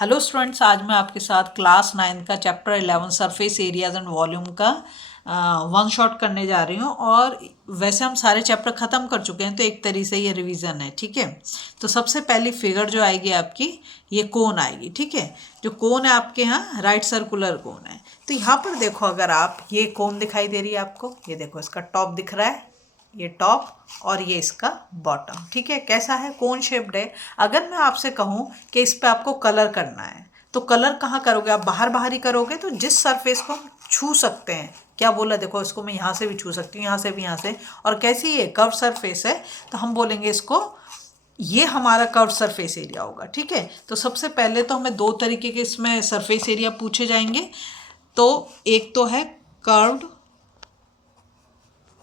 Hello students, आज मैं आपके साथ क्लास 9 का chapter 11 surface areas and volume का वन शॉट करने जा रही हूँ। और वैसे हम सारे चैप्टर ख़त्म कर चुके हैं, तो एक तरीके से ये रिवीजन है। ठीक है, तो सबसे पहली फिगर जो आएगी आपकी, ये कोन आएगी। ठीक है, जो कोन है आपके यहाँ राइट सर्कुलर कोन है। तो यहाँ पर देखो, अगर आप ये कोन दिखाई दे रही है आपको, ये देखो इसका टॉप दिख रहा है, ये टॉप और ये इसका बॉटम। ठीक है, कैसा है, कोन शेप्ड है। अगर मैं आपसे कहूँ कि इस पे आपको कलर करना है, तो कलर कहाँ करोगे आप? बाहर बाहर ही करोगे। तो जिस सरफेस को हम छू सकते हैं, क्या बोला, देखो इसको मैं यहाँ से भी छू सकती हूँ, यहाँ से भी, यहाँ से। और कैसी ये कर्व सरफेस है, तो हम बोलेंगे इसको, ये हमारा कर्व सरफेस एरिया होगा। ठीक है, तो सबसे पहले तो हमें दो तरीके के इसमें सरफेस एरिया पूछे जाएंगे। तो एक तो है कर्व्ड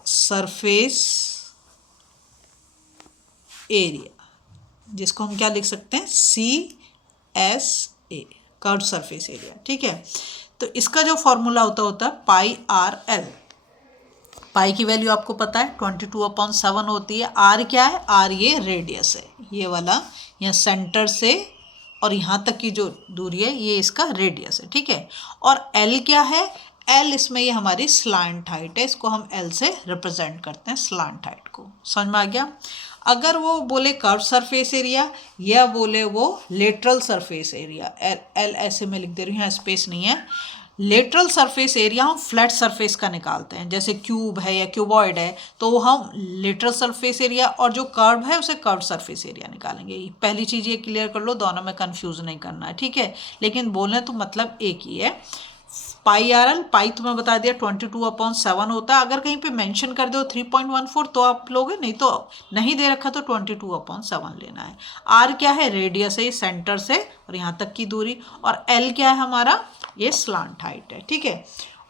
सरफेस एरिया, जिसको हम क्या लिख सकते हैं, CSA, कर्व्ड सरफेस एरिया। ठीक है, तो इसका जो फॉर्मूला होता है πRL। पाई की वैल्यू आपको पता है 22/7 होती है। आर क्या है, आर ये रेडियस है, ये वाला, यहाँ सेंटर से और यहाँ तक की जो दूरी है, ये इसका रेडियस है। ठीक है, और एल क्या है, एल इसमें ये हमारी स्लांट हाइट है, इसको हम एल से रिप्रेजेंट करते हैं, स्लांट हाइट को। समझ में आ गया? अगर वो बोले कर्व सरफेस एरिया या बोले वो लेटरल सरफेस एरिया, एल ऐसे में लिख दे रही हूँ, यहाँ स्पेस नहीं है। लेटरल सरफेस एरिया हम फ्लैट सरफेस का निकालते हैं, जैसे क्यूब है या क्यूबॉइड है, तो वो हम लेटरल सरफेस एरिया, और जो कर्व है उसे कर्व सरफेस एरिया निकालेंगे। पहली चीज़ ये क्लियर कर लो, दोनों में कंफ्यूज नहीं करना है। ठीक है, लेकिन बोलने तो मतलब एक ही है। πRL, पाई तुम्हें बता दिया 22/7 होता है। अगर कहीं पे मेंशन कर दो 3.14 तो आप लोगे, नहीं तो नहीं दे रखा तो 22/7 लेना है। आर क्या है, रेडियस है, ये सेंटर से और यहाँ तक की दूरी। और एल क्या है हमारा, ये स्लांट हाइट है। ठीक है,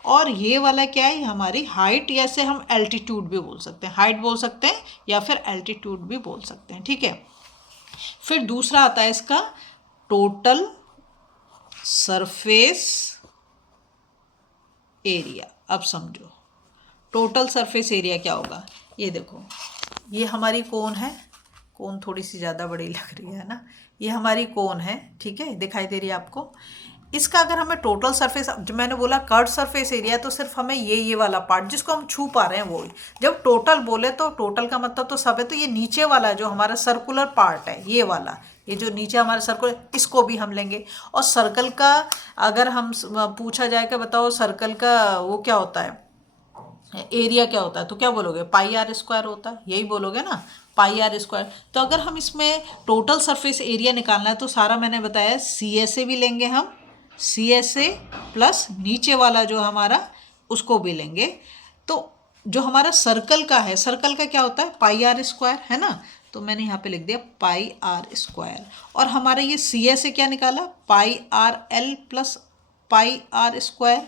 और ये वाला क्या है, हमारी हाइट, या से हम एल्टीट्यूड भी बोल सकते हैं, हाइट बोल सकते हैं या फिर एल्टीट्यूड भी बोल सकते हैं। ठीक है, फिर दूसरा आता है इसका टोटल सरफेस एरिया। अब समझो टोटल सरफेस एरिया क्या होगा। ये देखो, ये हमारी कोन है, कोन थोड़ी सी ज़्यादा बड़ी लग रही है ना, ये हमारी कोन है। ठीक है, दिखाई दे रही है आपको। इसका अगर हमें टोटल सरफेस, जो मैंने बोला कर्व सरफेस एरिया, तो सिर्फ हमें ये वाला पार्ट जिसको हम छू पा रहे हैं वो। जब टोटल बोले तो टोटल का मतलब तो सब है, तो ये नीचे वाला जो हमारा सर्कुलर पार्ट है, ये वाला, ये जो नीचे हमारा सर्कल, इसको भी हम लेंगे। और सर्कल का अगर हम पूछा जाए कि बताओ सर्कल का वो क्या होता है, एरिया क्या होता है, तो क्या बोलोगे, πr² होता है, यही बोलोगे ना, πr²। तो अगर हम इसमें टोटल सरफेस एरिया निकालना है, तो सारा मैंने बताया CSA भी लेंगे हम, CSA प्लस नीचे वाला जो हमारा, उसको भी लेंगे। तो जो हमारा सर्कल का है, सर्कल का क्या होता है, πr² है ना, तो मैंने यहाँ पे लिख दिया πr²। और हमारा ये CSA क्या निकाला, πRL प्लस πr²।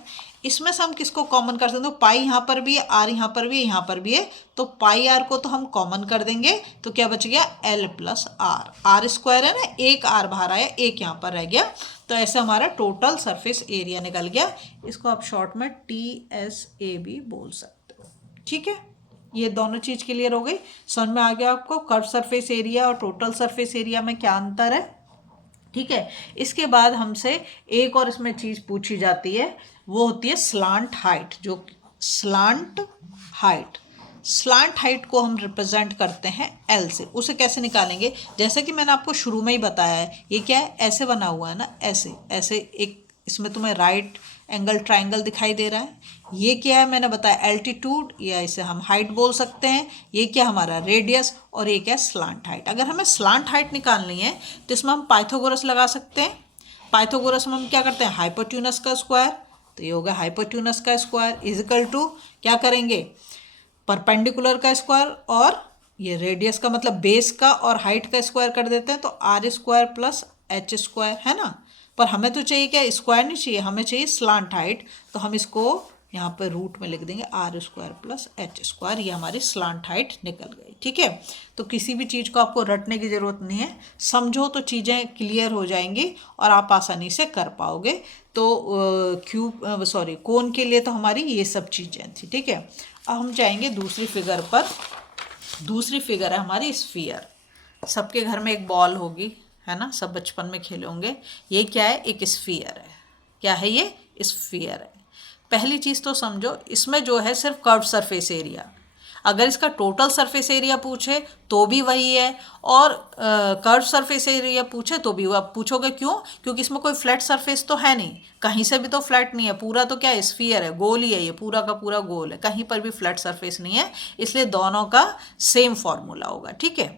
इसमें से हम किसको कॉमन कर सकते हैं, तो पाई यहाँ पर भी है, आर यहाँ पर भी है, यहाँ पर भी है, तो पाई आर को तो हम कॉमन कर देंगे, तो क्या बच गया, एल प्लस आर। R² है ना, एक आर बाहर आया, एक यहाँ पर रह गया, तो ऐसे हमारा टोटल सरफेस एरिया निकल गया। इसको आप शॉर्ट में TSA भी बोल सकते हो। ठीक है, ये दोनों चीज़ क्लियर हो गई, समझ में आ गया आपको कर्व सरफेस एरिया और टोटल सरफेस एरिया में क्या अंतर है। ठीक है, इसके बाद हमसे एक और इसमें चीज़ पूछी जाती है, वो होती है स्लांट हाइट। जो स्लांट हाइट को हम रिप्रेजेंट करते हैं एल से। उसे कैसे निकालेंगे, जैसे कि मैंने आपको शुरू में ही बताया है, ये क्या है, ऐसे बना हुआ है ना, ऐसे ऐसे, एक इसमें तुम्हें राइट एंगल ट्राइंगल दिखाई दे रहा है। ये क्या है, मैंने बताया एल्टीट्यूड, या इसे हम हाइट बोल सकते हैं। ये क्या हमारा रेडियस, और ये क्या स्लांट हाइट। अगर हमें स्लांट हाइट निकालनी है, तो इसमें हम पाइथागोरस लगा सकते हैं। पाइथागोरस में हम क्या करते हैं, हाइपोटेन्यूस का स्क्वायर, तो ये होगा हाइपोटेन्यूस का स्क्वायर इजिकल टू, क्या करेंगे, परपेंडिकुलर का स्क्वायर, और ये रेडियस का मतलब बेस का और हाइट का स्क्वायर कर देते हैं, तो R² प्लस H² है ना। पर हमें तो चाहिए क्या, स्क्वायर नहीं चाहिए, हमें चाहिए स्लांट हाइट, तो हम इसको यहाँ पर रूट में लिख देंगे R² प्लस H²। ये हमारी स्लांट हाइट निकल गई। ठीक है, तो किसी भी चीज़ को आपको रटने की ज़रूरत नहीं है, समझो तो चीज़ें क्लियर हो जाएंगी और आप आसानी से कर पाओगे। तो कोन के लिए तो हमारी ये सब चीज़ें थी। ठीक है, अब हम जाएंगे दूसरी फिगर पर। दूसरी फिगर है हमारी स्फीयर। सबके घर में एक बॉल होगी, है ना, सब बचपन में खेले होंगे। ये क्या है, एक स्फीयर है। क्या है ये, स्फीयर है। पहली चीज़ तो समझो, इसमें जो है सिर्फ कर्व सरफेस एरिया, अगर इसका टोटल सरफेस एरिया पूछे तो भी वही है, और कर्व सरफेस एरिया पूछे तो भी आप पूछोगे क्यों, क्योंकि इसमें कोई फ्लैट सरफेस तो है नहीं, कहीं से भी तो फ्लैट नहीं है, पूरा तो क्या है, स्फीयर है, गोल ही है, ये पूरा का पूरा गोल है, कहीं पर भी फ्लैट सरफेस नहीं है, इसलिए दोनों का सेम फॉर्मूला होगा। ठीक है,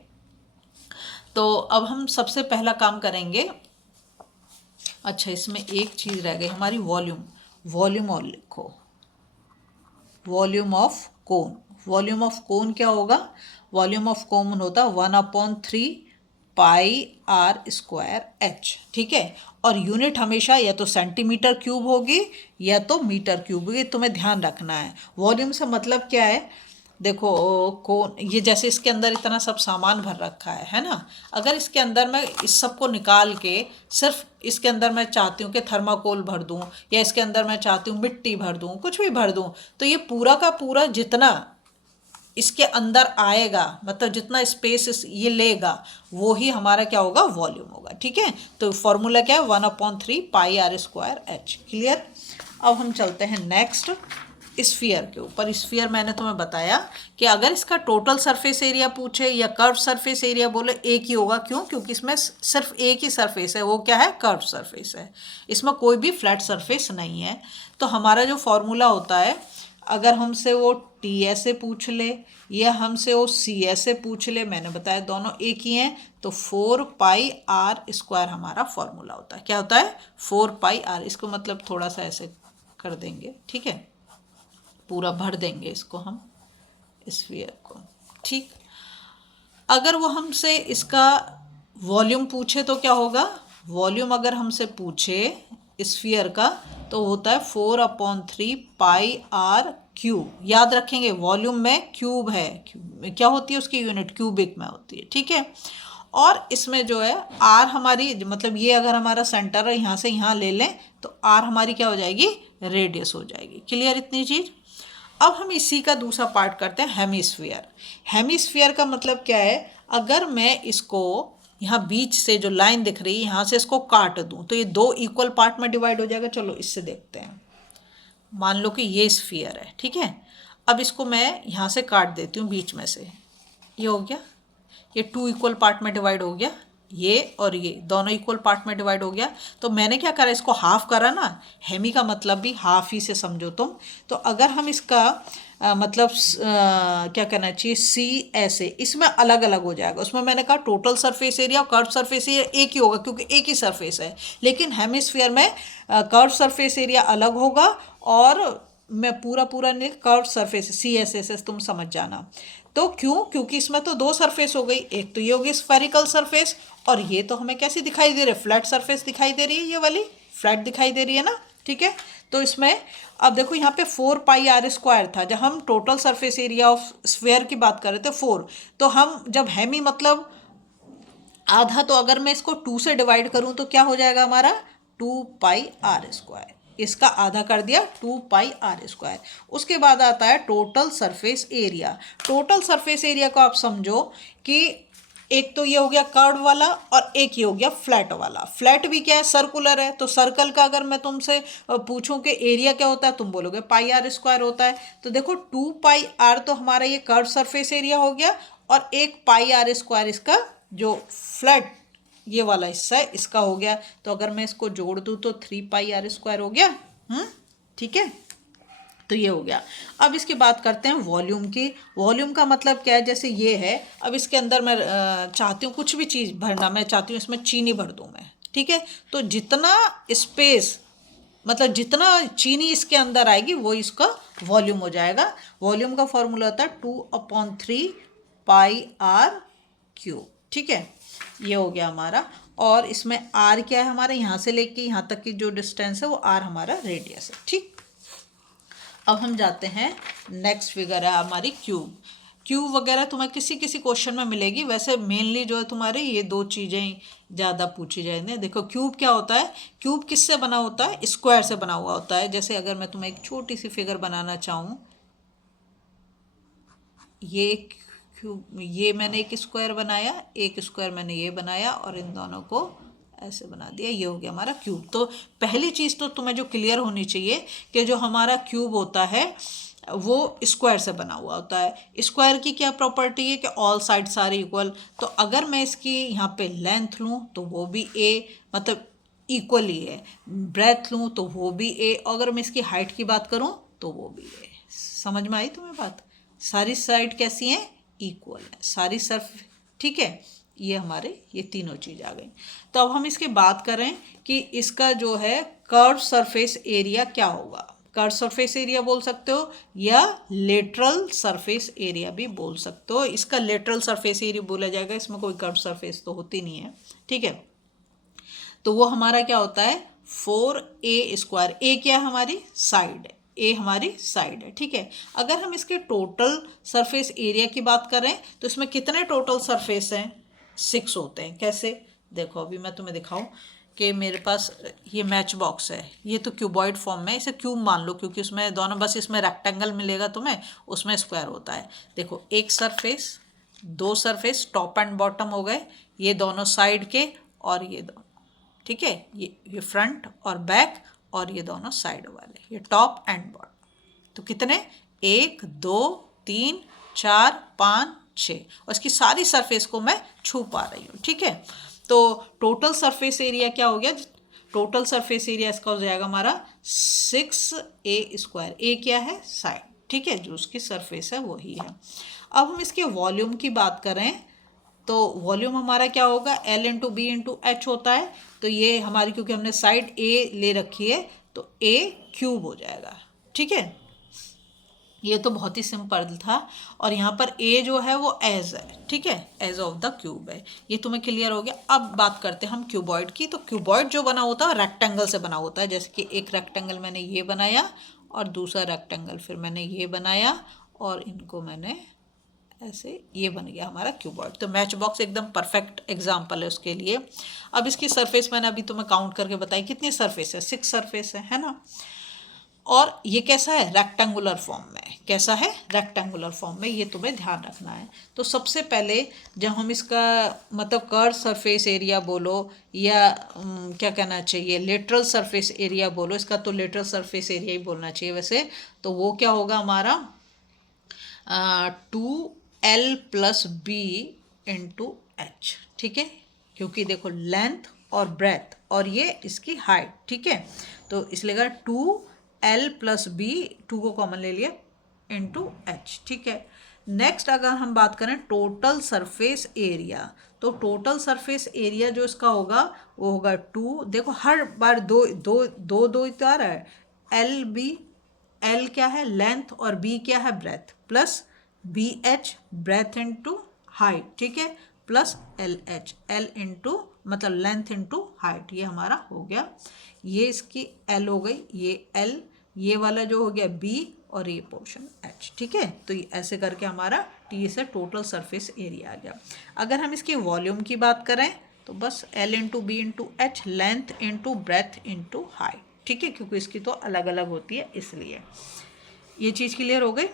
तो अब हम सबसे पहला काम करेंगे। अच्छा, इसमें एक चीज़ रह गई हमारी, वॉल्यूम। वॉल्यूम और लिखो, volume of cone. Volume of cone क्या होगा, वॉल्यूम ऑफ कोन होता है 1/3 पाई आर स्क्वायर एच। ठीक है, और यूनिट हमेशा या तो सेंटीमीटर क्यूब होगी या तो मीटर क्यूब होगी, तुम्हें ध्यान रखना है। वॉल्यूम से मतलब क्या है, देखो कोन, ये जैसे इसके अंदर इतना सब सामान भर रखा है ना, अगर इसके अंदर मैं इस सब को निकाल के सिर्फ इसके अंदर मैं चाहती हूँ कि थर्माकोल भर दूँ, या इसके अंदर मैं चाहती हूँ मिट्टी भर दूँ, कुछ भी भर दूँ, तो ये पूरा का पूरा जितना इसके अंदर आएगा, मतलब जितना स्पेस ये लेगा, वो ही हमारा क्या होगा, वॉल्यूम होगा। ठीक है, तो फॉर्मूला क्या है, 1/3 पाई आर स्क्वायर एच। क्लियर। अब हम चलते हैं नेक्स्ट, स्फीयर के ऊपर। स्फीयर मैंने तुम्हें बताया कि अगर इसका टोटल सरफेस एरिया पूछे या कर्व सरफेस एरिया बोले, एक ही होगा। क्यों, क्योंकि इसमें सिर्फ एक ही सरफेस है, वो क्या है, कर्व सरफेस है, इसमें कोई भी फ्लैट सरफेस नहीं है। तो हमारा जो फॉर्मूला होता है, अगर हमसे वो टी ऐसे पूछ ले या हमसे वो सी ऐसे पूछ ले, मैंने बताया दोनों एक ही हैं, तो 4 पाई आर स्क्वायर हमारा फॉर्मूला होता है। क्या होता है, 4 पाई आर। इसको मतलब थोड़ा सा ऐसे कर देंगे, ठीक है, पूरा भर देंगे इसको हम, स्फीयर को। ठीक, अगर वो हमसे इसका वॉल्यूम पूछे तो क्या होगा, वॉल्यूम अगर हमसे पूछे स्फीयर का तो होता है 4/3 पाई आर क्यूब। याद रखेंगे, वॉल्यूम में क्यूब है, क्या होती है उसकी यूनिट, क्यूबिक में होती है। ठीक है, और इसमें जो है आर हमारी, मतलब ये अगर हमारा सेंटर है, यहाँ से यहाँ ले लें तो आर हमारी क्या हो जाएगी, रेडियस हो जाएगी। क्लियर इतनी चीज़। अब हम इसी का दूसरा पार्ट करते हैं, हेमिस्फीयर। हेमिस्फीयर का मतलब क्या है, अगर मैं इसको यहाँ बीच से जो लाइन दिख रही है, यहाँ से इसको काट दूँ तो ये 2 इक्वल पार्ट में डिवाइड हो जाएगा। चलो इससे देखते हैं। मान लो कि ये स्फीयर है, ठीक है, अब इसको मैं यहाँ से काट देती हूँ बीच में से, ये हो गया, ये 2 इक्वल पार्ट में डिवाइड हो गया, ये और ये दोनों इक्वल पार्ट में डिवाइड हो गया। तो मैंने क्या करा, इसको हाफ करा ना, हेमी का मतलब भी हाफ ही से समझो तुम। तो अगर हम इसका मतलब क्या करना चाहिए, सी ऐसे, इसमें अलग अलग हो जाएगा। उसमें मैंने कहा टोटल सरफेस एरिया और कर्व सरफेस एरिया एक ही होगा, क्योंकि एक ही सरफेस है। लेकिन हेमिस्फीयर में कर्व सरफेस एरिया अलग होगा, और मैं पूरा पूरा नहीं, curve surface, C S S S तुम समझ जाना। तो क्यों, क्योंकि इसमें तो 2 सरफेस हो गई, एक तो ये होगी स्फेरिकल सरफेस, और ये तो हमें कैसी दिखाई दे रही है, फ्लैट सरफेस दिखाई दे रही है, ये वाली फ्लैट दिखाई दे रही है ना। ठीक है, तो इसमें अब देखो यहाँ पे 4 पाई आर स्क्वायर था, जब हम total surface area of sphere की बात कर रहे थे 4, तो हम जब हेमी मतलब आधा, तो अगर मैं इसको 2 से डिवाइड करूँ तो क्या हो जाएगा हमारा, 2 पाई आर स्क्वायर। इसका आधा कर दिया, 2 पाई आर स्क्वायर। उसके बाद आता है total surface area. Total surface area को आप समझो कि एक तो ये हो गया कर्व वाला, और एक ये हो गया फ्लैट वाला। फ्लैट भी क्या है, सर्कुलर है, तो सर्कल का अगर मैं तुमसे पूछूं कि एरिया क्या होता है, तुम बोलोगे पाई आर स्क्वायर होता है। तो देखो 2 पाई आर तो हमारा ये कर्व सरफेस एरिया हो गया, और 1 पाई आर स्क्वायर इसका जो फ्लैट ये वाला हिस्सा है इसका हो गया। तो अगर मैं इसको जोड़ दूँ तो 3 पाई आर स्क्वायर हो गया। ठीक है, तो ये हो गया। अब इसकी बात करते हैं वॉल्यूम की। वॉल्यूम का मतलब क्या है, जैसे ये है, अब इसके अंदर मैं चाहती हूँ कुछ भी चीज़ भरना, मैं चाहती हूँ इसमें चीनी भर दूँ मैं, ठीक है, तो जितना स्पेस, मतलब जितना चीनी इसके अंदर आएगी वो इसका वॉल्यूम हो जाएगा। वॉल्यूम का फॉर्मूला होता है 2/3 पाई आर क्यूब। ठीक है, ये हो गया हमारा। और इसमें आर क्या है हमारे, यहाँ से लेके यहाँ तक की जो डिस्टेंस है वो आर हमारा रेडियस है। ठीक, अब हम जाते हैं, नेक्स्ट फिगर है हमारी क्यूब। क्यूब वगैरह तुम्हें किसी किसी क्वेश्चन में मिलेगी, वैसे मेनली जो है तुम्हारी ये 2 चीज़ें ज़्यादा पूछी जाएंगे। देखो क्यूब क्या होता है, क्यूब किससे बना होता है, स्क्वायर से बना हुआ होता है। जैसे अगर मैं तुम्हें एक छोटी सी फिगर बनाना चाहूँ, ये क्यूब, ये मैंने एक स्क्वायर बनाया, एक स्क्वायर मैंने ये बनाया और इन दोनों को ऐसे बना दिया, ये हो गया हमारा क्यूब। तो पहली चीज़ तो तुम्हें जो क्लियर होनी चाहिए कि जो हमारा क्यूब होता है वो स्क्वायर से बना हुआ होता है। स्क्वायर की क्या प्रॉपर्टी है कि ऑल साइड्स आर इक्वल। तो अगर मैं इसकी यहाँ पे लेंथ लूँ तो वो भी ए, मतलब इक्वल ही है। ब्रेथ लूँ तो वो भी ए, अगर मैं इसकी हाइट की बात करूँ तो वो भी ए। समझ में आई तुम्हें बात? सारी साइड कैसी हैं? इक्वल है सारी सर्फ, ठीक है। ये हमारे ये तीनों चीज़ आ गई। तो अब हम इसके बात करें कि इसका जो है कर्व सरफेस एरिया क्या होगा। कर्व सरफेस एरिया बोल सकते हो या लेटरल सरफेस एरिया भी बोल सकते हो। इसका लेटरल सरफेस एरिया बोला जाएगा, इसमें कोई कर्व सरफेस तो होती नहीं है, ठीक है। तो वो हमारा क्या होता है 4a²। ए क्या है? हमारी साइड है, ए हमारी साइड है, ठीक है। अगर हम इसके टोटल सरफेस एरिया की बात करें तो इसमें कितने टोटल सरफेस हैं? 6 होते हैं। कैसे? देखो अभी मैं तुम्हें दिखाऊं कि मेरे पास ये मैच बॉक्स है, ये तो क्यूबॉइड फॉर्म में, इसे क्यूब मान लो क्योंकि उसमें दोनों, बस इसमें रेक्टेंगल मिलेगा तुम्हें, उसमें स्क्वायर होता है। देखो एक सरफेस, दो सरफेस टॉप एंड बॉटम हो गए, ये दोनों साइड के और ये दोनों, ठीक है। ये फ्रंट और बैक और ये दोनों साइड वाले, ये टॉप एंड बॉटम। तो कितने? 1 2 3 4 5 6, और इसकी सारी सरफेस को मैं छू पा रही हूँ, ठीक है। तो टोटल सरफेस एरिया क्या हो गया? टोटल सरफेस एरिया इसका हो जाएगा हमारा 6a²। ए क्या है? साइड, ठीक है, जो उसकी सरफेस है वही है। अब हम इसके वॉल्यूम की बात करें तो वॉल्यूम हमारा क्या होगा? L into B into H होता है। तो ये हमारी, क्योंकि हमने साइड ए ले रखी है तो a³ हो जाएगा, ठीक है। ये तो बहुत ही सिंपल था। और यहाँ पर a जो है वो एज है, ठीक है, एज ऑफ द क्यूब है। ये तुम्हें क्लियर हो गया। अब बात करते हैं हम क्यूबॉइड की। तो क्यूबॉइड जो बना होता है रेक्टेंगल से बना होता है। जैसे कि एक रेक्टेंगल मैंने ये बनाया और दूसरा रेक्टेंगल फिर मैंने ये बनाया और इनको मैंने ऐसे, ये बन गया हमारा क्यूबॉइड। तो मैच बॉक्स एकदम परफेक्ट एग्जाम्पल है उसके लिए। अब इसकी सरफेस मैंने अभी तुम्हें काउंट करके बताई, कितनी सरफेस है? 6 सरफेस है ना। और ये कैसा है? रेक्टेंगुलर फॉर्म में। कैसा है? रेक्टेंगुलर फॉर्म में। ये तुम्हें ध्यान रखना है। तो सबसे पहले जब हम इसका मतलब कर्व सरफेस एरिया बोलो या क्या कहना चाहिए, लेटरल सरफेस एरिया बोलो, इसका तो लेटरल सरफेस एरिया ही बोलना चाहिए वैसे। तो वो क्या होगा हमारा 2l+b इंटू एच, ठीक है। क्योंकि देखो लेंथ और ब्रेथ और ये इसकी हाइट, ठीक है। तो इसलिए 2l+b, 2 को कॉमन ले लिया, इंटू एच, ठीक है। नेक्स्ट अगर हम बात करें टोटल सरफेस एरिया, तो टोटल सरफेस एरिया जो इसका होगा वो होगा 2, देखो हर बार दो दो दो दो तो आ रहा है, l क्या है? लेंथ, और b क्या है? Breadth, plus bh breadth into height, ठीक है, प्लस lh, l इंटू मतलब लेंथ इंटू हाइट, ये हमारा हो गया। ये इसकी l हो गई, ये l, ये वाला जो हो गया b और ये पोर्शन h, ठीक है। तो ये ऐसे करके हमारा t से टोटल सरफेस एरिया आ गया। अगर हम इसकी वॉल्यूम की बात करें तो बस l into B into H, length into breadth into height, ठीक है, क्योंकि इसकी तो अलग अलग होती है इसलिए। ये चीज़ क्लियर हो गई।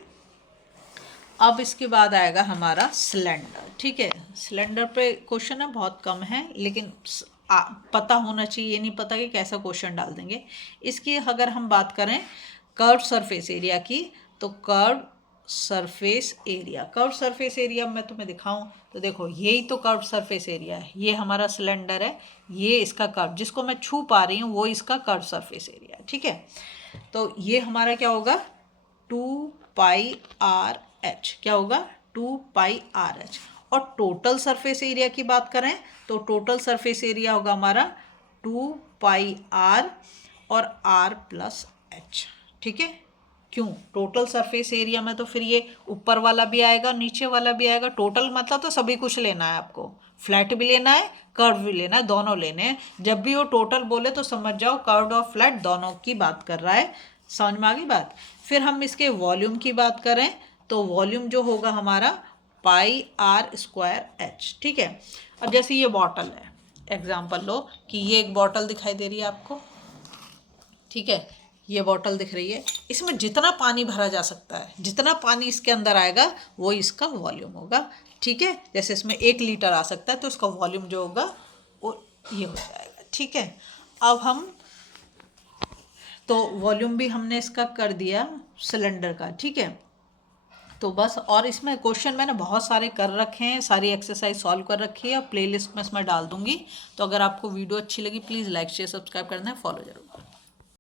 अब इसके बाद आएगा हमारा सिलेंडर, ठीक है। सिलेंडर पे क्वेश्चन है बहुत कम है, लेकिन पता होना चाहिए, ये नहीं पता कि कैसा क्वेश्चन डाल देंगे। इसकी अगर हम बात करें कर्व सरफेस एरिया की, तो कर्व सरफेस एरिया मैं तुम्हें दिखाऊं तो देखो यही तो कर्व सरफेस एरिया है। ये हमारा सिलेंडर है, ये इसका कर्व जिसको मैं छू पा रही हूँ वो इसका कर्व सरफेस एरिया है, ठीक है। तो ये हमारा क्या होगा 2πr/h, क्या होगा 2πr/h। और टोटल सरफेस एरिया की बात करें तो टोटल सरफेस एरिया होगा हमारा 2πr और r+h, ठीक है। क्यों? टोटल सरफेस एरिया में तो फिर ये ऊपर वाला भी आएगा नीचे वाला भी आएगा। टोटल मतलब तो सभी कुछ लेना है आपको, फ्लैट भी लेना है कर्व भी लेना है, दोनों लेने हैं। जब भी वो टोटल बोले तो समझ जाओ कर्व और फ्लैट दोनों की बात कर रहा है। समझ में आ गई बात। फिर हम इसके वॉल्यूम की बात करें तो वॉल्यूम जो होगा हमारा πr²h, ठीक है। अब जैसे ये बॉटल है, एग्जाम्पल लो कि ये एक बॉटल दिखाई दे रही है आपको, ठीक है। ये बॉटल दिख रही है, इसमें जितना पानी भरा जा सकता है, जितना पानी इसके अंदर आएगा वो इसका वॉल्यूम होगा। ठीक है, जैसे इसमें 1 लीटर आ सकता है तो इसका वॉल्यूम जो होगा वो ये हो जाएगा। ठीक है, अब हम तो वॉल्यूम भी हमने इसका कर दिया सिलेंडर का। ठीक है, तो बस, और इसमें क्वेश्चन मैंने बहुत सारे कर रखे हैं, सारी एक्सरसाइज सॉल्व कर रखी है, प्लेलिस्ट में इसमें डाल दूंगी। तो अगर आपको वीडियो अच्छी लगी प्लीज़ लाइक शेयर सब्सक्राइब करना है, फॉलो जरूर।